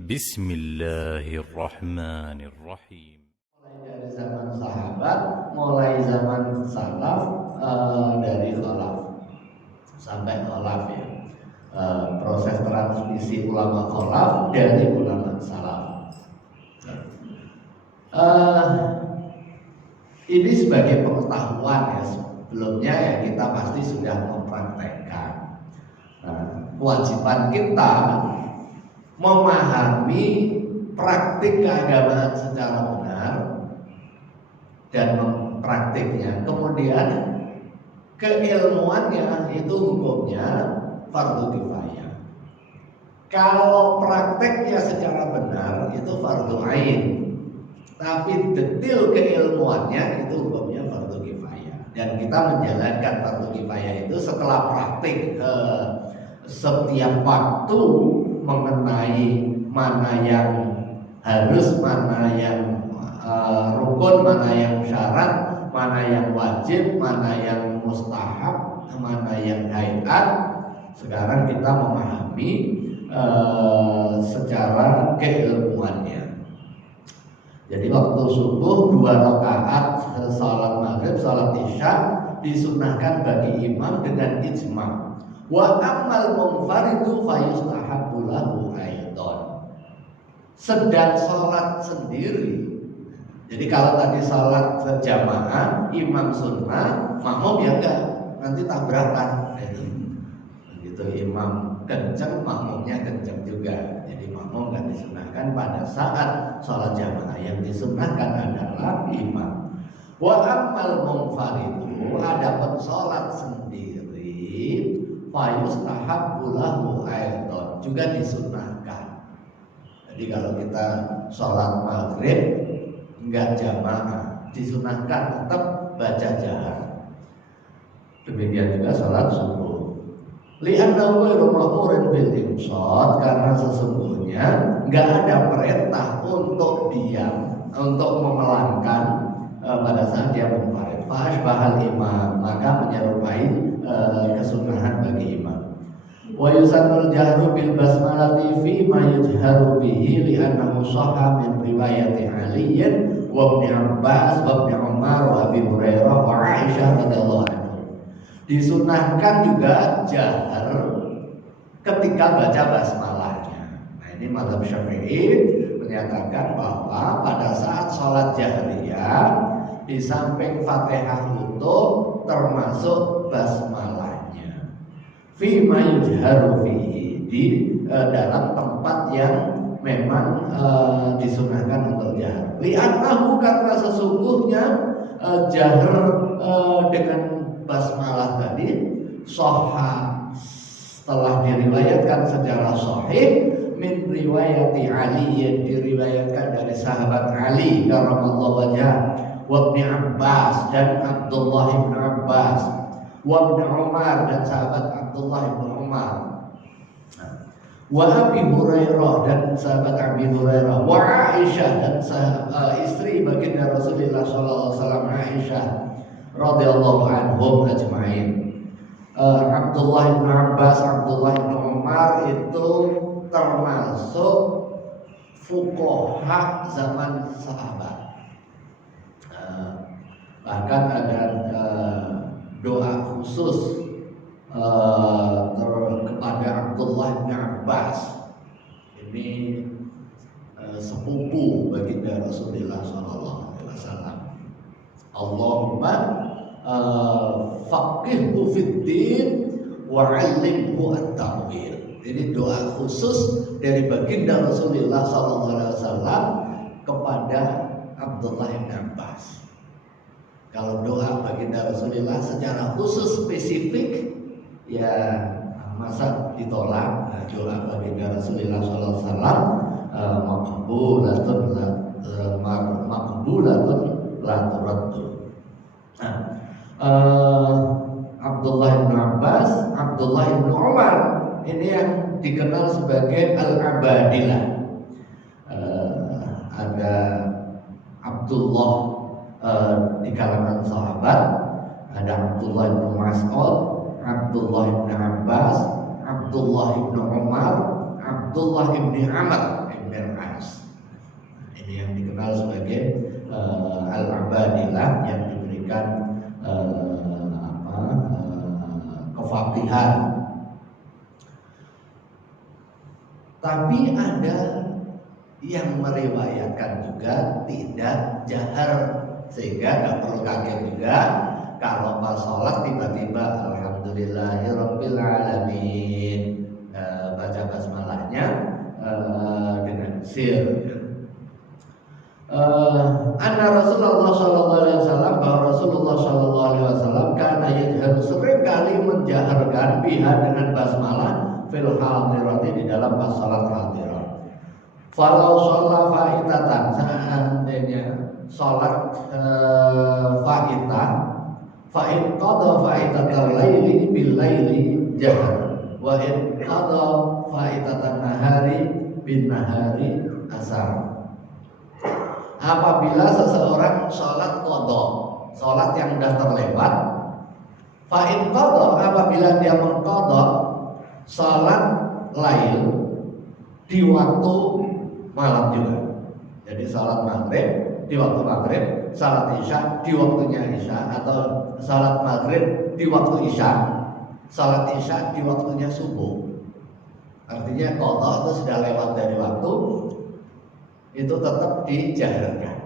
Bismillahirrahmanirrahim. Mulai dari zaman sahabat, mulai zaman salaf, dari khalaf sampai khalaf ya. Proses transmisi ulama khalaf dari ulama salaf. Ini sebagai pengetahuan ya, sebelumnya ya kita pasti sudah mempraktekkan. Kewajiban kita memahami praktik keagamaan secara benar dan mempraktiknya, kemudian keilmuannya itu hukumnya fardu kifayah. Kalau prakteknya secara benar itu fardu ain, tapi detil keilmuannya itu hukumnya fardu kifayah. Dan kita menjalankan fardu kifayah itu setelah praktik setiap waktu mengenai mana yang harus, mana yang rukun, mana yang syarat, mana yang wajib, mana yang mustahab, mana yang hayat. Sekarang kita memahami secara keilmuannya. Jadi waktu subuh 2 rakaat salat maghrib, salat isya disunahkan bagi imam dengan ijma'. Wa ammal munfaridu fayustahabbu lahu aidan. Sedang sholat sendiri, jadi kalau tadi sholat jamaah, imam sunnah, makmum ya enggak, nanti tabrakan. Gitu, imam kenceng, makmumnya kenceng juga. Jadi makmum nggak disunahkan pada saat sholat jamaah, yang disunahkan adalah imam. Wa ammal munfaridu, adapun sholat sendiri, fayustahabbu lahu aidan, juga disunahkan. Jadi kalau kita sholat maghrib enggak jamaah, disunahkan tetap baca jahar. Demikian juga sholat subuh. Li'annahu ghairu ma'murin bil imsad, karena sesungguhnya enggak ada perintah untuk diam, untuk memelangkan pada saat dia munfarid. Fa'ashbahal imam, maka menyerupai kesunahan bagi imam. Wa yusannul jahru bil basmalati fi ma yujharu bihi li'annahu shahha min riwayati Ali wa Ibnu Abbas wa Ibnu Umar wa Abi Hurairah wa Aisyah radhiyallahu anhu. Disunahkan juga jahar ketika baca basmalahnya. Nah, ini mazhab Syafi'i menyatakan bahwa pada saat sholat jahriyah di samping Fatihah utuh termasuk basmalah fi ma yujharu fihi, di dalam tempat yang memang disunahkan untuk jahar. Li'annahu, karena sesungguhnya jahar dengan basmalah tadi shahha, telah diriwayatkan secara sahih min riwayati Ali, yang diriwayatkan dari sahabat Ali karramallahu wajhah, wa Ibnu Abbas dan Abdullah bin Abbas, wa Ibnu Umar dan sahabat Abdullah bin Umar, wa Abi Hurairah dan sahabat Abi Hurairah, wa Aisyah dan istri baginda Rasulullah sallallahu alaihi wasallam Aisyah radhiyallahu anhum ajma'in. Abdullah bin Abbas, Abdullah bin Umar itu termasuk fuqaha zaman sahabat. Bahkan ada doa khusus kepada Abdullah bin Abbas. Ini sepupu baginda Rasulullah SAW. Allahumma faqihhu fiddin wa 'allimhu at-ta'wil. Jadi doa khusus dari baginda Rasulullah SAW kepada Abdullah bin Abbas. Kalau doa baginda Rasulullah secara khusus spesifik, ya masa ditolak. Doa baginda Rasulullah SAW maqbulatun la turaddu. Abdullah bin Abbas, Abdullah bin Umar, ini yang dikenal sebagai Al-Abadilah. Ada Abdullah di kalangan sahabat, ada Abdullah bin Mas'ud, Abdullah bin Abbas, Abdullah bin Umar, Abdullah bin Amr bin As. Ini yang dikenal sebagai al-abadilah yang diberikan kefaqihan. Tapi ada yang meriwayatkan juga tidak jahar, sehingga nggak perlu kaget juga kalau pas sholat tiba-tiba alhamdulillahirabbil alamin, baca basmalahnya dengan sir. Anna Rasulullah sallallahu alaihi wasallam, bahwa Rasulullah sallallahu alaihi wasallam karena yajhar, sering kali menjaharkan biha dengan basmalah fil hadirati, di dalam pas salat hadirat. Falau sholat faitatan, seandainya sholat faitah, fa'in qada faitatal laili bil laili jahar, wa in qada faitatan nahari bin nahari asar. Apabila seseorang sholat qada, sholat yang sudah terlewat, fa'in qada, apabila dia mengqada sholat lail di waktu malam juga. Jadi sholat maghrib di waktu maghrib, sholat isya di waktunya isya, atau sholat maghrib di waktu isya, sholat isya di waktunya subuh. Artinya qada itu sudah lewat dari waktu, itu tetap dijaharkan.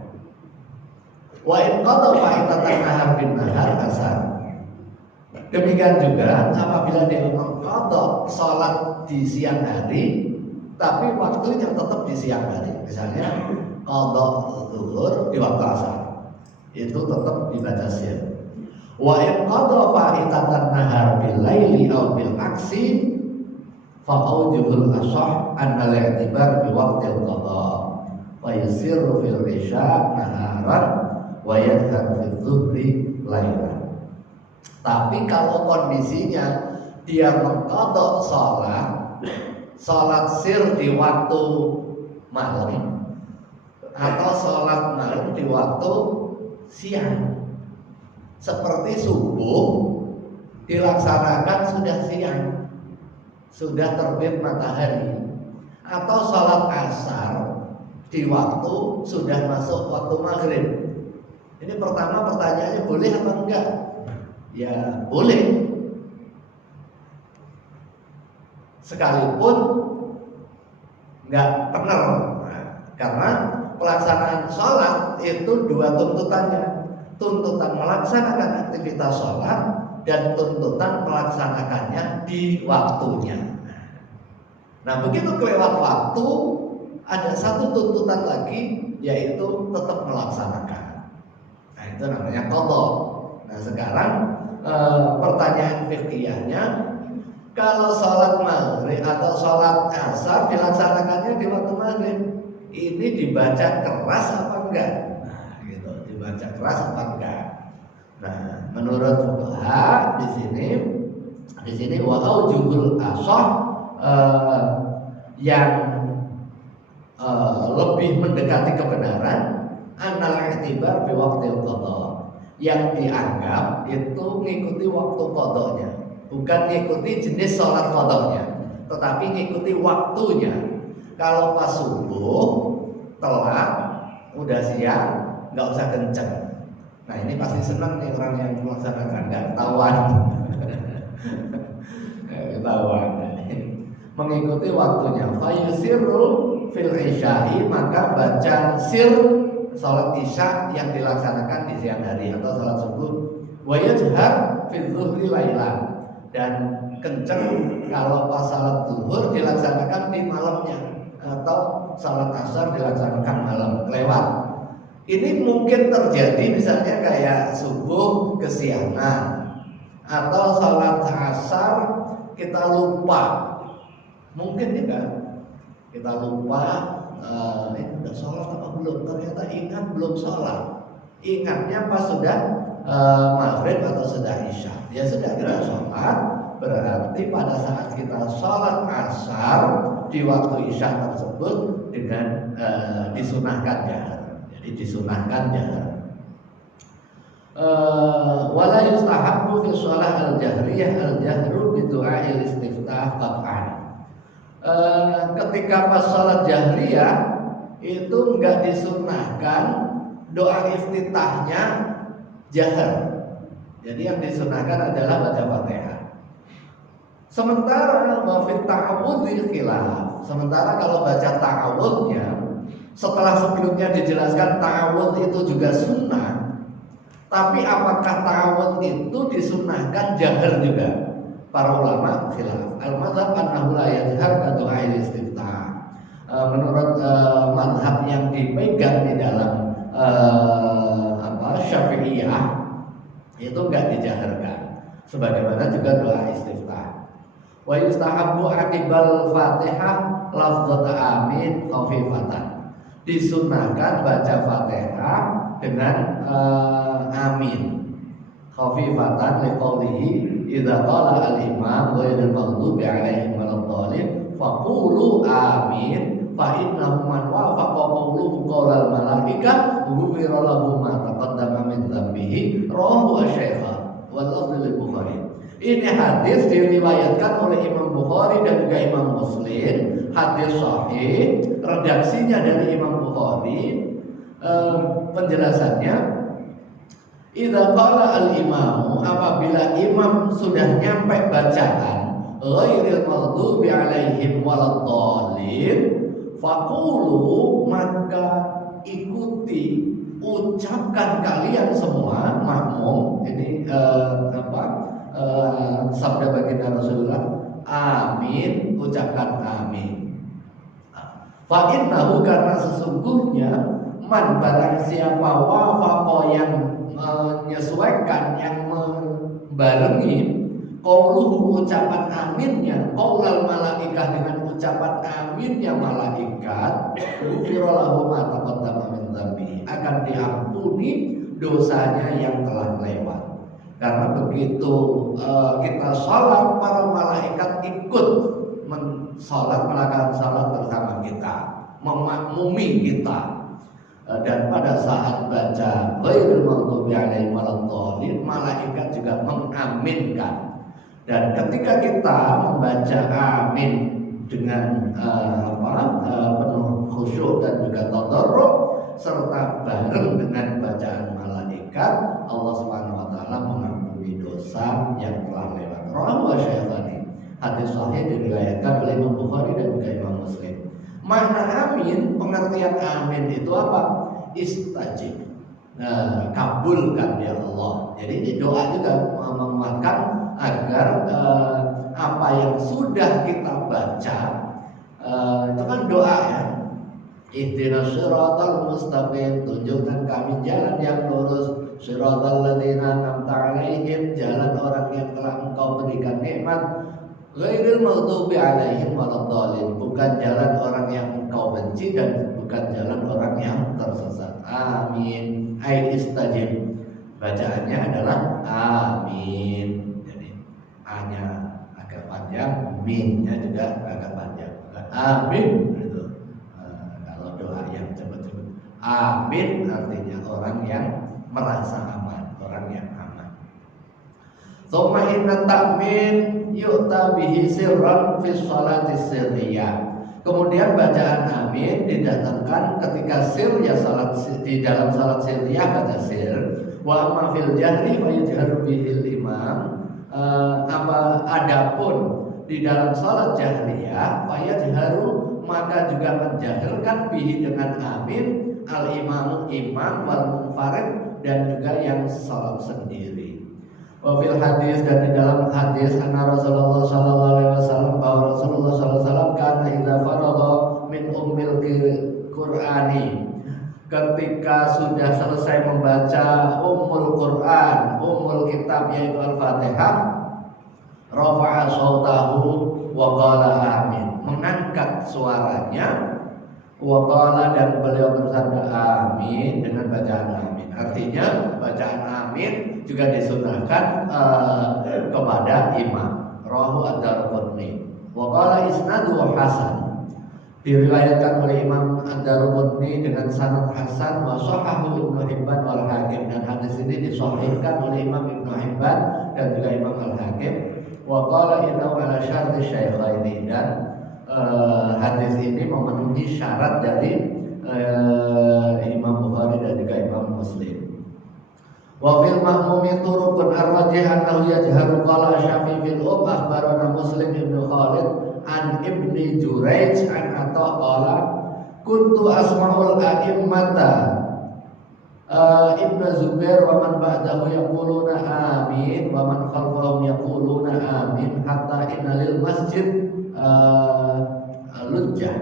Wa in qada fa'itatan nahar bin nahar asar. Demikian juga apabila dia mengqada sholat di siang hari, tapi waktunya tetap di siang hari. Misalnya qada zuhur di waktu asar, itu tetap dibaca sir. Wa in qada fa'itatan nahar bil laili aw bil aksi, fa aujul ashah an al-i'tibar bi waqtil qada, fa yasiru fil isya naharan wa yadhhar fil zuhri lailan. Tapi kalau kondisinya dia mengqada sholat sir di waktu malam, atau sholat malam di waktu siang, seperti subuh dilaksanakan sudah siang, sudah terbit matahari, atau sholat asar di waktu sudah masuk waktu maghrib. Ini pertama pertanyaannya, boleh apa enggak? Ya boleh, sekalipun nggak benar, karena pelaksanaan sholat itu dua tuntutannya: tuntutan melaksanakan aktivitas sholat dan tuntutan melaksanakannya di waktunya. Nah, begitu kelewat waktu, ada satu tuntutan lagi, yaitu tetap melaksanakan. Nah, itu namanya qada. Nah, sekarang pertanyaan fikihnya, kalau sholat maghrib atau sholat asar dilaksanakannya di waktu maghrib, ini dibaca keras apa enggak? Nah, gitu, dibaca keras apa enggak? Nah, menurut fuqaha di sini wa aujubul ashah, yang lebih mendekati kebenaran, annal i'tibar bi waqtil qada, yang dianggap itu mengikuti waktu qadanya, bukan mengikuti jenis sholat qadanya, tetapi mengikuti waktunya. Kalau pas subuh telat, udah siang, nggak usah kenceng. Nah, ini pasti senang nih orang yang melaksanakan, nggak ketahuan. Ketahuan. Mengikuti waktunya. Fayusiru fil isya'i, maka baca sir sholat isya yang dilaksanakan di siang hari atau sholat subuh. Wa yajhar fil zuhri lailan, dan kenceng kalau pas sholat zuhur dilaksanakan di malamnya, atau sholat asar dilaksanakan malam lewat. Ini mungkin terjadi misalnya kayak subuh kesiangan, atau sholat asar kita lupa, mungkin juga kita lupa, ini udah sholat apa belum, ternyata ingat belum sholat, ingatnya pas sudah maghrib atau sudah isya. Ya sudah, kita sholat, berarti pada saat kita sholat asar di waktu isya tersebut dengan disunahkan jahar. Jadi disunahkan jahar. Wala yustahabbu fi shalah al-jahriyah al-jahru bi du'a'il istiftah qat'an. ketika pas sholat jahriyah itu enggak disunahkan doa iftitahnya jahar. Jadi yang disunahkan adalah baca Fatihah. Sementara wafit ta'awudz khilaf. Sementara kalau baca ta'awudznya setelah sebelumnya dijelaskan ta'awudz itu juga sunnah, tapi apakah ta'awudz itu disunahkan jahar juga? Para ulama khilaf. Al-mazhab annahu la yajhar ka du'ail istiftah. Menurut mazhab yang dipegang di dalam Syafi'iyah itu enggak dijaharkan, sebagaimana juga doa istiftah. Wa yustahabbu aqibal Fatihah lafdz amin khafifatan. Disunahkan baca Fatihah dengan amin khafifatan liqaulihi idza qala al-imam ghairil maghdubi 'alaihim waladdallin faqulu amin fa innahu man wafaqa qawluhu qaulal malaikah ghufira lahu ma taqaddama min dhanbihi rawahu asy-syaikh wal lafdz Bukhari. Ini hadis diriwayatkan oleh Imam Bukhari dan juga Imam Muslim. Hadis sahih, redaksinya dari Imam Bukhari. Penjelasannya, idza qala al-imamu, apabila imam sudah nyampe bacaan ghairil maghdubi 'alaihim waladdallin, faqulu, maka ikuti, ucapkan kalian semua makmum. Ini sabda baginda Rasulullah, amin, ucapkan amin. Fa innahu, karena sesungguhnya man, barang siapa wafaqa, yang menyesuaikan, yang membarengi qauluhu, ucapan aminnya, qaulal malaikah, dengan ucapan aminnya malaikat, ghufira lahu ma taqaddama min dzambi, akan diampuni dosanya yang telah lewat. Karena begitu kita sholat, para malaikat ikut melakukan sholat bersama kita, memakmumi kita. Dan pada saat baca ghairil maghdubi 'alaihim waladdallin, malaikat juga mengaminkan. Dan ketika kita membaca amin dengan penuh khusyuk dan juga tadarruk serta bareng dengan bacaan malaikat, Allah Subhanahu wa taala mengampuni dosa yang telah lewat. Rawahu asy-Syaikh. Hadis sahih diriwayatkan oleh Imam Bukhari dan juga Imam Muslim. Makna amin, pengertian amin itu apa? Istajib. Kabulkan ya Allah. Jadi ini doa juga menguatkan agar apa yang sudah kita baca, itu kan doa ya. Ihdinas siratal mustaqim, tunjukkan kami jalan yang lurus. Siratal ladzina an'amta 'alaihim, jalan orang yang telah Engkau berikan nikmat. Ghairil maghdubi 'alaihim waladdallin, bukan jalan orang yang Engkau benci dan bukan jalan orang yang tersesat. Amin. Ai istajib. Bacaannya adalah amin. Jadi A-nya agak panjang, min-nya juga agak panjang. Amin itu. Kalau doa yang cepat-cepat, amin artinya orang yang merasa aman, orang yang aman. Tsumma inna ta'min yu'ta bihi sirran fi sholati sirriyah. Kemudian bacaan amin didatangkan ketika sir, ya salat, di dalam salat sirriyah baca sir. Wa amma fil jahri fa yajharu bihil imam. Adapun di dalam salat jahriyah fa yajharu, maka juga menjaharkan bihi dengan amin al imamu, imam, wal munfarid, dan juga yang salat sendiri. Wafil hadis, dan di dalam hadis anna Rasulullah sallallahu alaihi wasallam, bahwa Rasulullah sallallahu alaihi wasallam kana idza faragha min ummil Qur'ani, ketika sudah selesai membaca ummul Qur'an, ummul kitab yaitu Al-Fatihah, rafa'a sautahu wa qala amin, mengangkat suaranya, wa qala, dan beliau bersabda amin dengan bacaan amin. Artinya bacaan amin juga disunahkan kepada imam. Rawahu ad-Darqutni. Wa qala isnaduhu hasan, diriwayatkan oleh Imam ad-Darqutni dengan sanad hasan. Wa shahahu Ibnu Hibban wal Hakim, dan hadis ini disahihkan oleh Imam Ibnu Hibban dan juga Imam Al-Hakim. Wa qala innahu ala syarti syaikhaini, dan hadis ini memenuhi syarat dari Imam Bukhari dan juga Imam Muslim. Wa fil ma'mumi turuqun ar-rajih annahu yajharu qala Syafi'i fil akhbarana Muslim ibn Khalid an ibni Jurayj an Atha qala kuntu asma'ul a'immata Ibnu Zubair wa man ba'dahu yaquluna amin wa man khalfahum yaquluna amin hatta inna lil masjid lujjah.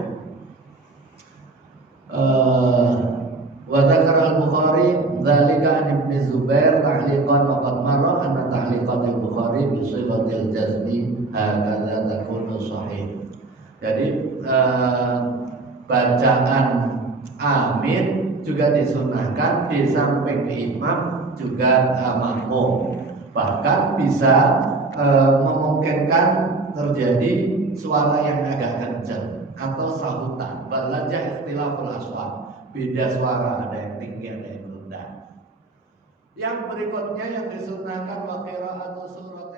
Wa dzakara al-Bukhari dzalika an Ibnu Zubair ta'liqan wa qad marra anna ta'liqat al-Bukhari bi sighatil jazmi hakadha takunu sahih. Jadi bacaan amin juga disunahkan di samping imam juga makmum. Bahkan bisa memungkinkan terjadi suara yang agak kencang atau sahutan. Balajah ikhtilaful aswat, beda suara, ada yang tinggi ada yang rendah. Yang berikutnya yang disunahkan wa qira'atu surat